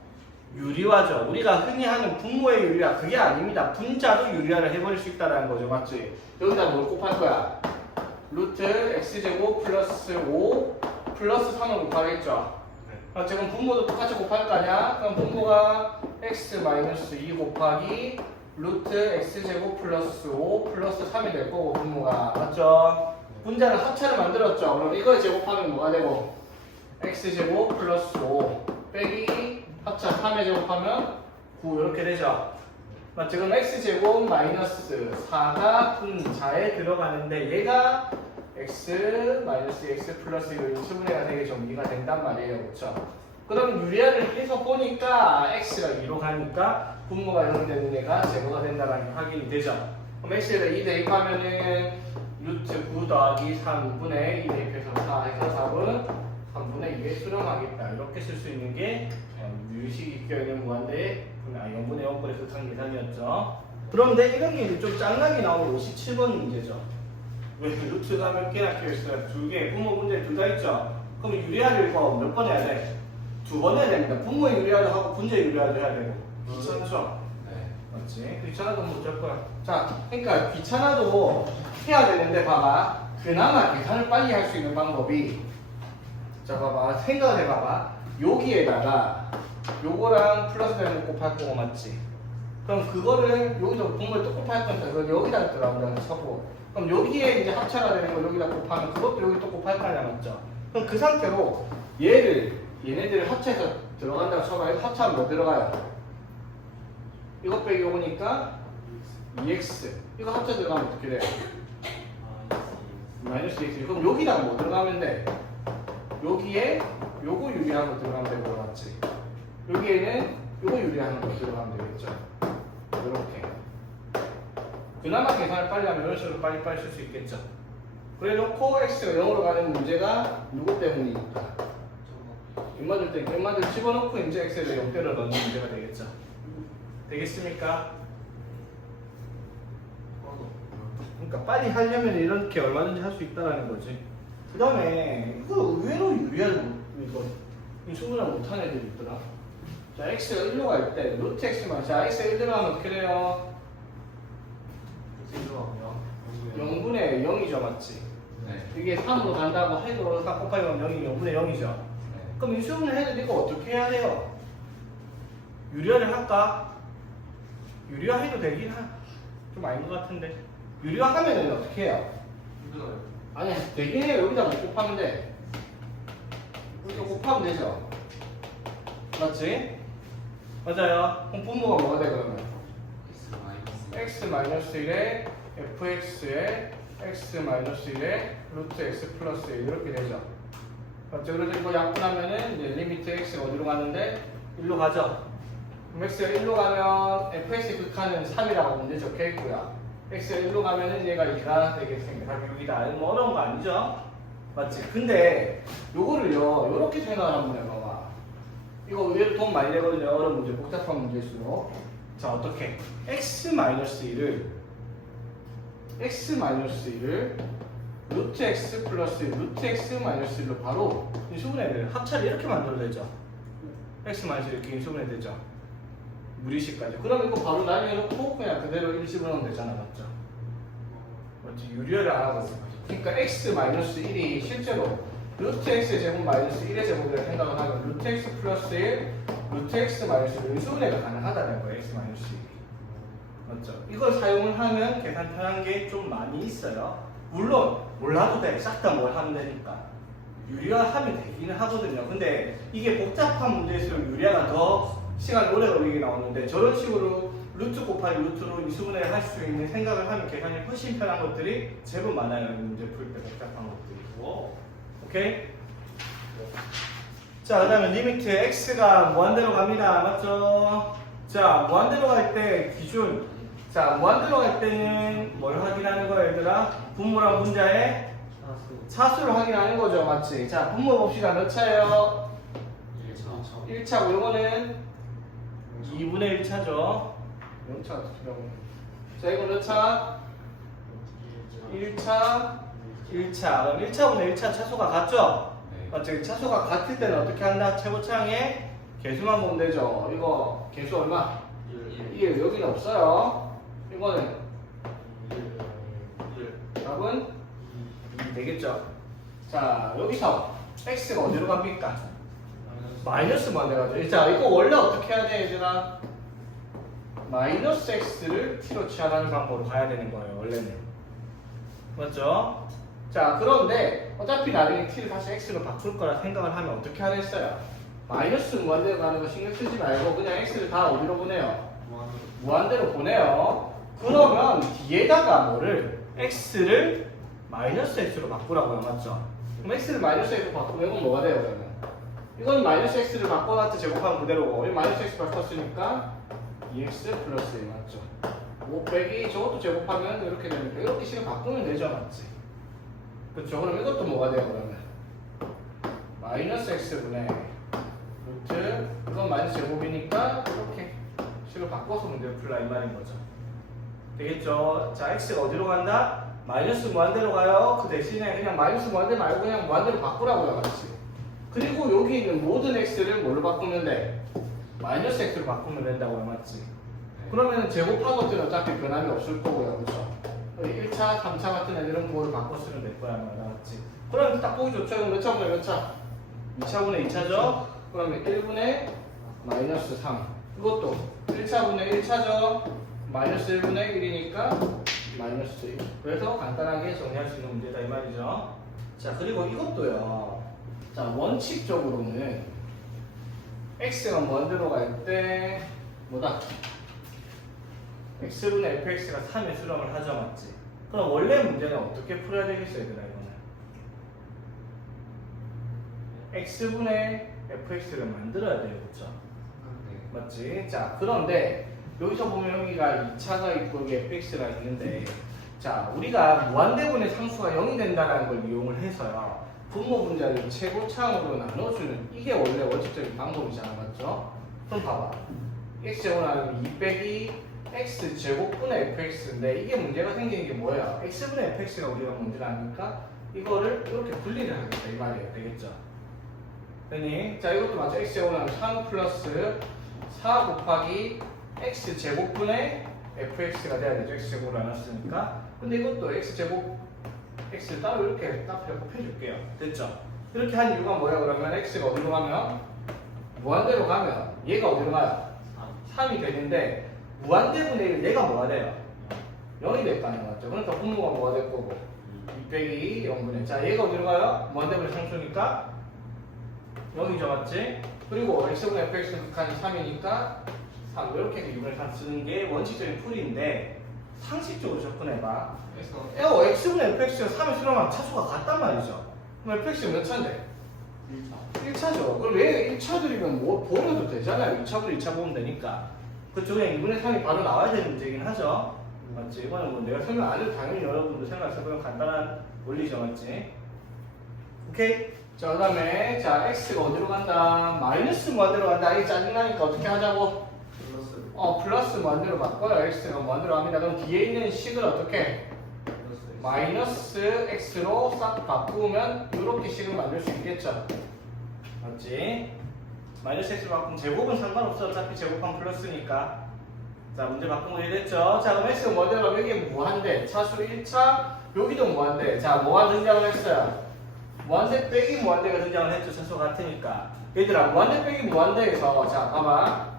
유리화죠. 우리가 흔히 하는 분모의 유리화, 그게 아닙니다. 분자도 유리화를 해버릴 수 있다는 거죠, 맞지? 여기다 뭘 곱할 거야? 루트 x제곱 플러스 5 플러스 3을 곱하겠죠. 지금 분모도 똑같이 곱할 거 아니야? 그럼 분모가 x-2 곱하기 루트 x제곱 플러스 5 플러스 3이 될 거고, 분모가. 맞죠? 분자는 합차를 만들었죠. 그럼 이걸 제곱하면 뭐가 되고? x제곱 플러스 5 빼기 합차 3에 제곱하면 9 이렇게 되죠. 지금 x제곱 마이너스 4가 분자에 들어가는데 얘가 x 마이너스 x 플러스 1로 인수분해가 되게 정리가 된단 말이에요. 그렇죠? 그럼 유리화를 해서 보니까 x가 2로 가니까 분모가 0 되는 애가 제거가 된다는 게 확인이 되죠. 그럼 x에다 2 대입하면은 루트 9 더하기 3분의 2 대입해서 4 해서 4은 3분의 2에 수렴하겠다. 이렇게 쓸 수 있는 게 유식이 껴있는 무한대의 0분의 0분의 극한 계산이었죠. 그런데 이런 게 이제 좀 짱나게 나오는 57번 문제죠. 왜 루트가 몇 개나 껴있어요? 2개. 분모 문제 둘 다 있죠. 그럼 유리화를 이거 몇 번 해야 돼? 2번 해야 됩니다. 분모의 유리화도 하고 분자의 유리화도 해야 되고. 귀찮죠? 네. 맞지? 귀찮아도 못 할 거야. 자, 그러니까 귀찮아도 해야 되는데 봐봐. 그나마 계산을 빨리 할 수 있는 방법이, 자 봐봐, 생각을 해봐봐. 여기에다가 요거랑 플러스 되는 거 곱할 거고, 맞지? 그럼 그거를 여기서 분모를 또 곱할 거니까 그걸 여기다 들어간다고 쳐보고, 그럼 여기에 이제 합차가 되는 거 여기다 곱하면 그것도 여기 또 곱할 거 아니야, 맞죠? 그럼 그 상태로 얘네들을 합쳐서 들어간다고 쳐봐요. 합차하면 뭐 들어가요? 이것 빼기 요거니까 2x. 이거 합쳐 들어가면 어떻게 돼요? 마이너스 2x. 그럼 여기다 뭐 들어가면 돼? 여기에 요거 유리한 거 들어가면 되고, 맞지? 여기에는 요거 유리한 거 들어가면 되겠죠. 이렇게. 그나마 계산을 빨리 하면 이런 식으로 빨리 쓸 수 있겠죠. 그래 놓고 x가 0으로 가는 문제가 누구 때문이니까? 인마들 집어넣고 이제 x를 0대로 넣는 문제가 되겠죠. 되겠습니까? 그러니까 빨리 하려면 이렇게 얼마든지 할 수 있다는 거지. 그 다음에 이거 의외로 유리한 이거 인수분해 못하는 애들이 있더라. 자, x가 1로 갈 때 루트 x만, 자, x가 1로 가면 어떻게 돼요? 0분의 0이죠, 맞지? 네. 이게 3으로 간다고 해도 4 곱하기 0이 0분의 0이죠. 네. 그럼 인수분해 해도 이거 어떻게 해야 돼요? 유리화를 할까? 유리화 해도 되긴 좀 아닌 것 같은데. 유리화 하면은 어떻게 해요? 힘들어요. 아니, 되긴 해요. 여기다 뭐 곱하면 돼. 여기다 곱하면 되죠. 맞지? 맞아요. 그럼 분모가 뭐가 돼, 그러면? x-1에 fx에 x-1에 루트 x 플러스 1 이렇게 되죠. 맞죠? 그래서 이거 약분하면은 이제 리미트 x가 어디로 가는데? 1로 가죠. 그럼 x가 1로 가면 fx의 극한은 3이라고 문제 적혀 있고요. x가 1로 가면은 얘가 2가 되겠습니다. 답이 6이다. 뭐 어려운 거 아니죠? 맞지? 근데 요거를요, 요렇게 생각을 한번 해봐봐. 이거 의외로 돈 많이 되거든요. 어려운 문제, 복잡한 문제일수록. 자, 어떻게? x-1을 루트 x 플러스 루트 x-1로 바로 인수분해를 합차를 이렇게 만들어도 되죠. x-1 이렇게 인수분해 되죠. 무리식까지. 그럼 이거 바로 나뉘어놓고 그냥 그대로 일시분하면 되잖아, 맞죠? 맞지? 유리화를 안 하고. 그러니까 x-1이 실제로 루트 x 제곱 마이너스 1의 제곱이라 생각을 하면 루트 x 플러스 1 루트 x 마이너스 인수분해가 가능하다는 거예요. x 마이너스 1이. 맞죠? 이걸 사용을 하면 계산 편한 게 좀 많이 있어요. 물론 몰라도 돼. 싹 다 뭘 하면 되니까. 유리화하면 되기는 하거든요. 근데 이게 복잡한 문제일수록 유리화가 더 시간이 오래 걸리게 나오는데, 저런 식으로 루트 곱하기 루트로 인수분해를 할 수 있는 생각을 하면 계산이 훨씬 편한 것들이 제법 많아요. 문제 풀 때 복잡한 것들이. 오케이? 자, 그 다음에 리미트 x가 무한대로 갑니다. 맞죠? 자, 무한대로 갈 때 기준. 자, 무한대로 갈 때는 뭘 확인하는 거야, 얘들아? 분모랑 분자의 차수 차수를 확인하는 거죠. 맞지? 자, 분모 봅시다. 몇 차예요? 1차 1차고, 요거는 2분의 1차죠. 0차 어떻게 자, 이거 몇 차? 1차, 1차. 그럼 1차분의 1차 차수가 같죠? 맞죠? 차수가 같을 때는 어떻게 한다? 최고차항의 개수만 보면 되죠. 이거 개수 얼마? 1. 여기는 없어요. 이거는 답은 2 되겠죠? 자, 여기서 x가 어디로 갑니까? 마이너스만 돼가지고. 자, 이거 원래 어떻게 해야 돼, 얘들아? 마이너스 x를 t로 취하라는 방법으로 가야 되는 거예요, 원래는. 맞죠? 자, 그런데 어차피 나중에 t를 다시 x로 바꿀 거라 생각을 하면 어떻게 하라 했어요? 마이너스 무한대로 가는 거 신경 쓰지 말고 그냥 x를 다 어디로 보내요? 무한대로 보내요. 그러면 뒤에다가 뭐를? x를 마이너스 x로 바꾸라고요, 맞죠? 그럼 x를 마이너스 x로 바꾸면 이건 뭐가 돼요, 그러면? 이건 마이너스 x를 바꿔놨자 제곱하면 그대로고, 이 마이너스 x 바꿨으니까 2x 플러스 1 맞죠? 5 빼기 저것도 제곱하면 이렇게 되니까 이렇게 식을 바꾸면 되죠, 맞지? 그렇죠? 그럼 이것도 뭐가 돼요, 그러면? 마이너스 x분의 루트, 이건 마이너스 제곱이니까 이렇게 식을 바꿔서 문제를 풀라 이 말인 거죠. 되겠죠? 자, x가 어디로 간다? 마이너스 무한대로 가요. 그 대신에 그냥 마이너스 무한대 말고 그냥 무한대로 바꾸라고요, 같이. 그리고 여기 있는 모든 x를 뭘로 바꾸면 돼? 마이너스 x로 바꾸면 된다고요, 맞지? 그러면 제곱한 것들은 어차피 변함이 없을 거고요, 그렇죠? 1차, 3차 같은 애들은 뭐를 바꿔 쓰면 될 거야, 맞지? 그럼 딱 보기 좋죠? 그럼 몇 차분의 몇 차? 2차분의 2차죠? 그러면 1분의 마이너스 3. 이것도 1차분의 1차죠? 마이너스 1분의 1이니까 마이너스 1. 그래서 간단하게 정리할 수 있는 문제다, 이 말이죠. 자, 그리고 이것도요. 자, 원칙적으로는 x가 무한대로 갈 때 뭐다? x분의 fx가 3의 수렴을 하죠, 맞지? 그럼 원래 문제는 어떻게 풀어야 되겠어요, 얘들아, 이거는? x분의 fx를 만들어야 돼요, 그쵸? 맞지? 자, 그런데 여기서 보면 여기가 2차가 있고 여기 fx가 있는데, 자, 우리가 무한대분의 상수가 0이 된다는 걸 이용을 해서요, 분모 분자를 최고차항으로 나눠주는 이게 원래 원칙적인 방법이잖아, 맞죠? 그럼 봐봐. x제곱하면 2 빼기 x제곱분의 fx인데 이게 문제가 생기는 게 뭐예요? x분의 fx가 우리가 문제가 아니니까 이거를 이렇게 분리를 하겠다 이 말이에요. 되겠죠? 되니? 자, 이것도 맞죠? x제곱하면 3 플러스 4 곱하기 x제곱분의 fx가 돼야 되죠? x제곱을 나눴으니까. 근데 이것도 x제곱 x를 따로 이렇게 딱 곱해줄게요. 됐죠? 이렇게 한 이유가 뭐예요? 그러면 x가 어디로 가면? 무한대로 가면 얘가 어디로 가요? 3이 되는데 무한대분의 1 얘가 뭐가 돼요? 0이 될 거 아니에요, 맞죠? 그러니까 분모가 뭐가 될 거고 2 빼기 0분의 자, 얘가 어디로 가요? 무한대분의 상수니까 0이죠, 맞지? 그리고 x분의 fx는 극한이 3이니까 3 이렇게 6분의 3 쓰는 게 원칙적인 풀이인데 상식적으로 접근해봐. 그래서 x분의 fx가 3을 수렴하면 차수가 같단 말이죠. 그럼 fx가 몇 차인데? 1차죠. 그럼 왜 1차들이면 뭐 버려도 되잖아요. 2차부터 2차 보면 되니까. 그쪽에 2분의 3이 바로 나와야 되는 문제긴 하죠. 맞지? 이거는 뭐 내가 설명 안 해도 당연히 여러분도 생각해보면 간단한 원리죠, 맞지? 오케이? 자, 그 다음에 자, x가 어디로 간다? 마이너스 무한대로 간다. 이게 짜증나니까 어떻게 하자고? 플러스 무한대로 바꿔요. x가 무한대로 갑니다. 그럼 뒤에 있는 식을 어떻게? 마이너스 x로 싹 바꾸면 이렇게 식을 만들 수 있겠죠. 맞지? 마이너스 x로 바꾸면 제곱은 상관없어. 어차피 제곱하면 플러스니까. 자, 문제 바꾼 거 이해됐죠? 자, 그럼 x가 뭐대로 여기 무한대. 차수 1차, 여기도 무한대. 자, 뭐가 등장을 했어요? 무한대 빼기 무한대가 등장을 했죠. 차수 같으니까. 얘들아, 무한대 빼기 무한대에서 자, 봐봐.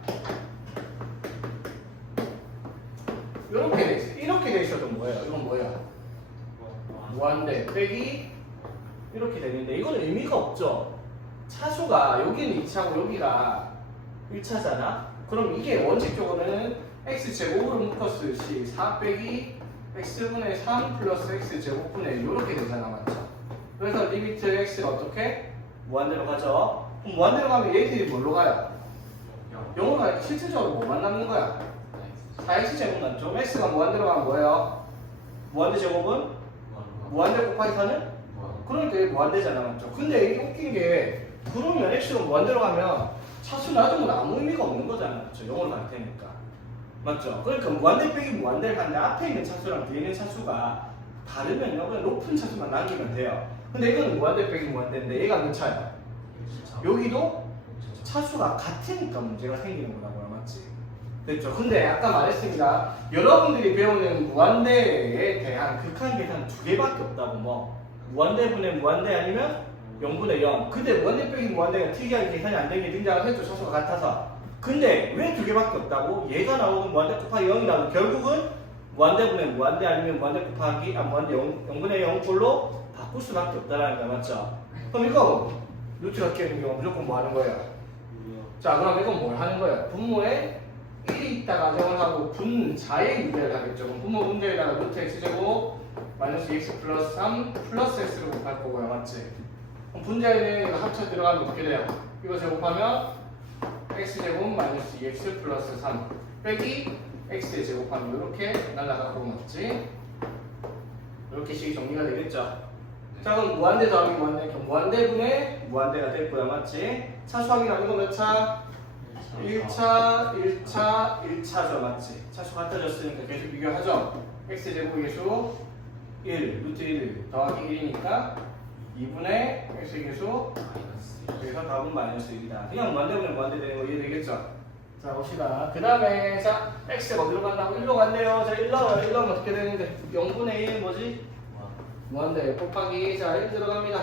이렇게 돼 있어. 이렇게 돼 있어도 뭐예요? 이건 뭐예요? 무한대 빼기 이렇게 되는데 이거는 의미가 없죠. 차수가 여기는 2차고 여기가 1차잖아. 그럼 이게 원칙적으로는 x제곱으로 묶었듯이 4 빼기 x분의 3 플러스 x제곱분의 이렇게 되잖아, 맞죠? 그래서 리미트 x가 어떻게? 무한대로 가죠. 그럼 무한대로 가면 얘들이 뭘로 가요? 0으로 가니까 실질적으로 뭐만 남는 거야? 4x 제곱 남죠. x가 무한대로 가면 뭐예요? 무한대 제곱은? 무한대 곱하기 4는? 그러니까 이게 무한대잖아, 맞죠? 근데 이게 웃긴 게 그러면 x가 무한대로 가면 차수 놔두면 아무 의미가 없는 거잖아, 맞죠? 0으로 갈 테니까, 맞죠? 그러니까 무한대 빼기 무한대를 하는데 앞에 있는 차수랑 뒤에 있는 차수가 다르면요 그냥 높은 차수만 남기면 돼요. 근데 이거는 무한대 빼기 무한대인데 얘가 몇 차야? 여기도 차수가 같으니까 문제가 생기는 거라고요, 맞지? 됐죠? 근데 아까 말했습니다. 여러분들이 배우는 무한대에 대한 극한 계산 두 개밖에 없다고. 뭐 무한대분의 무한대 아니면 0분의 0. 근데 무한대 빼기 무한대가 특이하게 계산이 안 되는 게 등장을 했죠. 차수가 같아서. 근데 왜 두 개밖에 없다고? 얘가 나오고 무한대 곱하기 0이 나오고 결국은 무한대분의 무한대 아니면 무한대 곱하기 무한대 0분의 0 꼴로 바꿀 수밖에 없다라는 거 맞죠? 그럼 이거 루트가 끼어있는 경우 무조건 뭐 하는 거예요? 자, 그럼 이건 뭘 하는 거예요? 분모에 1이 있다 가정을 하고 분자의 유배를 하겠죠. 그럼 분모 분자에다가 루트 x제곱 마이너스 2x 플러스 3 플러스 x를 곱할 거고요, 맞지? 그럼 분자에는 이거 합쳐 들어가면 어떻게 돼요? 이거 제곱하면 x제곱 마이너스 2x 플러스 3 빼기 x에 제곱하면 이렇게 날라가고 맞지? 이렇게 식이 정리가 되겠죠? 자, 그럼 무한대 더하기 무한대, 무한대분의 무한대가 될 거야, 맞지? 차수 확인하는 거 몇 차? 1차, 1차, 1차죠, 맞지? 차수 같아졌으니까 계속 비교하죠? x제곱 계수 1, 루트 1 더하기 1이니까 2분의 x의 계수 그래서 답은 마이너스 1이다. 그냥 무한대분의 무한대 되는 거 이해되겠죠? 자, 봅시다. 그 다음에 자, x가 어디로 간다고? 1로 간대요. 자, 1로 하면 어떻게 되는데? 0분의 1 뭐지? 무한대 곱하기 자 1 들어갑니다.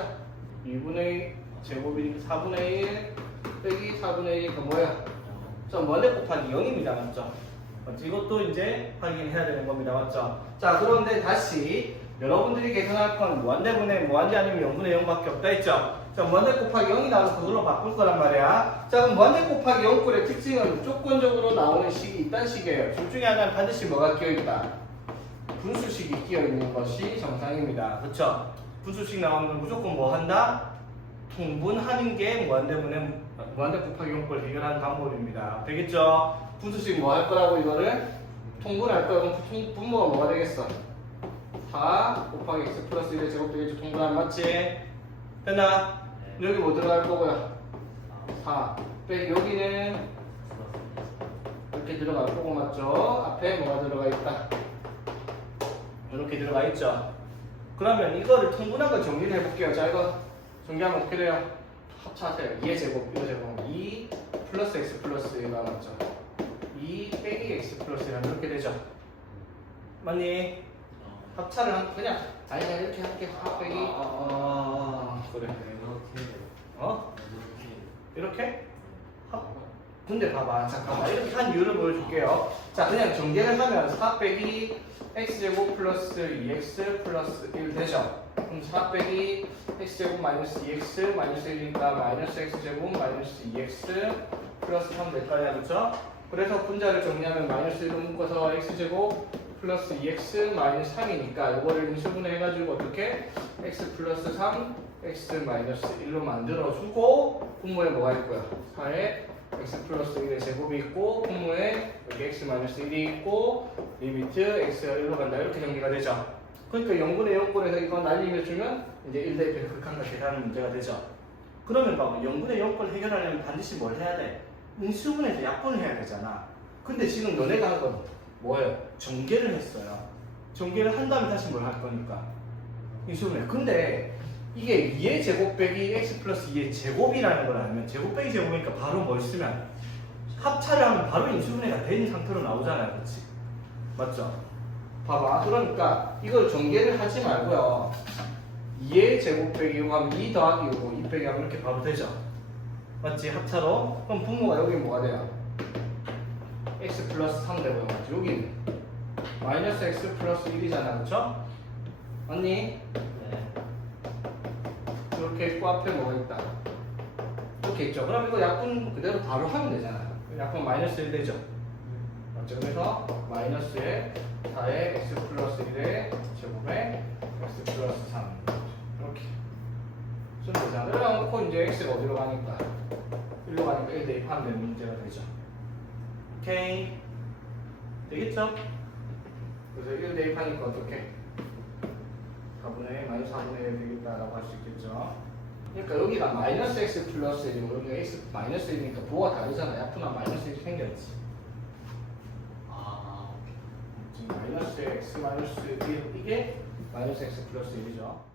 2분의 제곱이 4분의 1 빼기 4분의 1이니까 뭐야? 자, 무한대 곱하기 0입니다. 맞죠? 이것도 이제 확인해야 되는 겁니다. 맞죠? 자, 그런데 다시 여러분들이 계산할 건 무한대분의 무한대 아니면 0분의 0밖에 없다 했죠? 자, 무한대 곱하기 0이 나와서 그걸로 바꿀 거란 말이야. 자, 그럼 무한대 곱하기 0꼴의 특징은 무조건적으로 나오는 식이 있단 식이에요. 둘 중에 하나는 반드시 뭐가 끼어있다? 분수식이 끼어있는 것이 정상입니다. 그렇죠? 분수식 나오면 무조건 뭐 한다? 통분하는 게 무한대 곱하기 0꼴 해결하는 방법입니다. 되겠죠? 분수식 뭐 할 거라고 이거를? 통분할 거야. 그럼 분모가 뭐가 되겠어? 4 곱하기 x 플러스 1의 제곱 되겠죠? 통분하면 맞지? 됐나? 여기 뭐 들어갈 거고요? 4 빼기 여기는 이렇게 들어갈 거고 맞죠? 앞에 뭐가 들어가 있다? 이렇게 들어가 있죠. 그러면 이거를 통분한 걸 정리를 해볼게요. 자, 이거 정리하면 어떻게 돼요? 합차하세요. 2의 제곱, 이거 제곱 2 플러스 x 플러스 1가 맞죠? 2 빼기 x 플러스 1 이렇게 되죠. 맞니? 합차를 그냥 아니 이렇게 할게. 합 빼기 그래. 이렇게? 근데 봐봐. 잠깐만. 이렇게 한 이유를 보여줄게요. 자, 그냥 전개를 하면 4 빼기 x제곱 플러스 2x 플러스 1 되죠? 그럼 4 빼기 x제곱 마이너스 2x 마이너스 1이니까 마이너스 x제곱 마이너스 2x 플러스 3 될 거 아니야, 그렇죠? 그래서 분자를 정리하면 마이너스 1로 묶어서 x제곱 플러스 2x 마이너스 3이니까 이거를 인수분해 해가지고 어떻게? x 플러스 3 x 마이너스 1로 만들어주고 분모에 뭐가 있고요? 4에 x 플러스 1의 제곱이 있고 분모에 여기 x 마이너스 1이 있고 리미트 x가 1로 간다. 이렇게 정리가 되죠. 그러니까 0분의 0꼴에서 이거 날림해주면 이제 1대1 극한과 계산하는 문제가 되죠. 그러면 봐봐. 0분의 0꼴 해결하려면 반드시 뭘 해야 돼? 인수분해서 약분을 해야 되잖아. 근데 지금 너네가 한 건 뭐예요? 전개를 했어요. 전개를 한 다음에 다시 뭘 할 거니까 인수분해. 근데 이게 2의 제곱 빼기 x 플러스 2의 제곱이라는 걸 알면 제곱 빼기 제곱이니까 바로 뭘 쓰면 합차를 하면 바로 인수분해가 된 상태로 나오잖아요. 그렇지? 맞죠? 봐봐. 그러니까 이걸 전개를 하지 말고요. 2의 제곱 빼기 5 하면 2 더하기 5, 2 빼기 하면 이렇게 바로 되죠? 맞지? 합차로. 그럼 분모가 여기 뭐가 돼요? x 플러스 3 되고요. 맞지? 여기는 마이너스 x 플러스 1이잖아. 그렇죠? 맞니? 이렇게 있고 앞에 뭐가 있다? 이렇게 있죠. 그럼 이거 약분 그대로 바로 하면 되잖아요. 약분 마이너스 1 되죠. 맞죠? 그래서 마이너스에 4의 x 플러스 1의 제곱에 x 플러스 3 이렇게 쓰면 되잖아요. 그래놓고 이제 x가 어디로 가니까 일로 가니까 1 대입하면 되는 문제가 되죠. 오케이. 되겠죠? 그래서 1 대입하니까 어떻게? 4분의 마이너스 4분의 1 되겠다라고 할 수 있겠죠. 그러니까 여기가 마이너스 x 플러스 1이고 여기가 x 마이너스 1이니까 부호가 다르잖아. 약분하면 마이너스 1이 생겼지. 아, 오케이. 지금 마이너스 x 마이너스 1 이게 마이너스 x 플러스 1이죠.